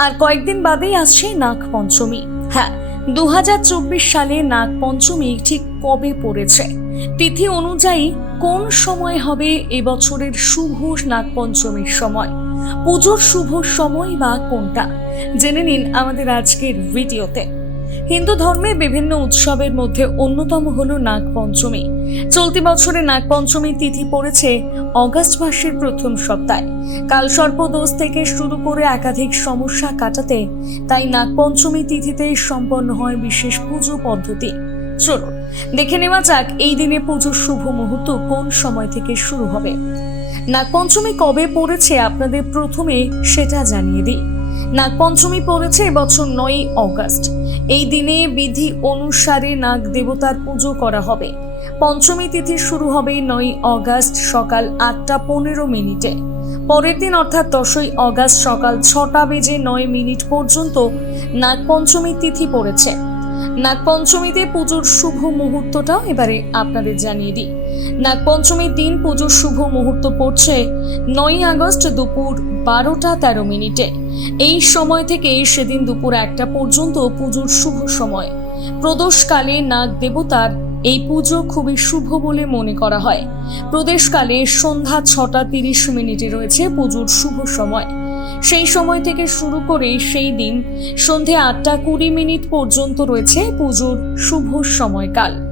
আর কয়েকদিন বাদেই আসছে নাগ পঞ্চমী হ্যাঁ দু হাজার চব্বিশ সালে নাগ পঞ্চমী ঠিক কবে পড়েছে? তিথি অনুযায়ী কোন সময় হবে এবছরের শুভ নাগ পঞ্চমীর সময়? পুজোর শুভ সময় বা কোনটা? জেনে নিন আমাদের আজকের ভিডিওতে। হিন্দু ধর্মে বিভিন্ন উৎসবের মধ্যে অন্যতম হল নাগ পঞ্চমী চলতি বছরে নাগ পঞ্চমী তিথি পড়েছে অগাস্ট মাসের প্রথম সপ্তাহে। কাল সর্পদোষ থেকে শুরু করে একাধিক সমস্যা কাটাতে তাই নাগপঞ্চমী তিথিতে সম্পন্ন হয় বিশেষ পুজো পদ্ধতি। চলুন, দেখে নেওয়া যাক এই দিনে পুজোর শুভ মুহূর্ত কোন সময় থেকে শুরু হবে। নাগপঞ্চমী কবে পড়েছে আপনাদের প্রথমে সেটা জানিয়ে দিই। নাগপঞ্চমী পড়েছে এবছর নয়ই অগস্ট। এই দিনে বিধি অনুসারে নাগ দেবতার পুজো করা হবে। পঞ্চমী তিথি শুরু হবে নয় অগস্ট সকাল আটটা পনেরো মিনিটে। পরের দিন অর্থাৎ দশই অগস্ট সকাল ছটা বেজে নয় মিনিট পর্যন্ত নাগ পঞ্চমী তিথি পড়েছে। নাগপঞ্চমীতে পুজোর শুভ মুহূর্তটাও এবারে আপনাদের জানিয়ে দিই। নাগপঞ্চমীর দিন পুজোর শুভ মুহূর্ত পড়ছে নয় আগস্ট দুপুর বারোটা তেরো মিনিটে। এই সময় থেকে সেদিন দুপুর একটা পর্যন্ত পুজোর শুভ সময়। প্রদোষকালে নাগ দেবতার এই পুজো খুবই শুভ বলে মনে করা হয়। প্রদেশকালে সন্ধ্যা ছটা তিরিশ মিনিটে রয়েছে পুজোর শুভ সময়। সেই সময় থেকে শুরু করে সেই দিন। সন্ধে আটটা কুড়ি মিনিট পর্যন্ত রয়েছে পুজোর শুভ সময়কাল।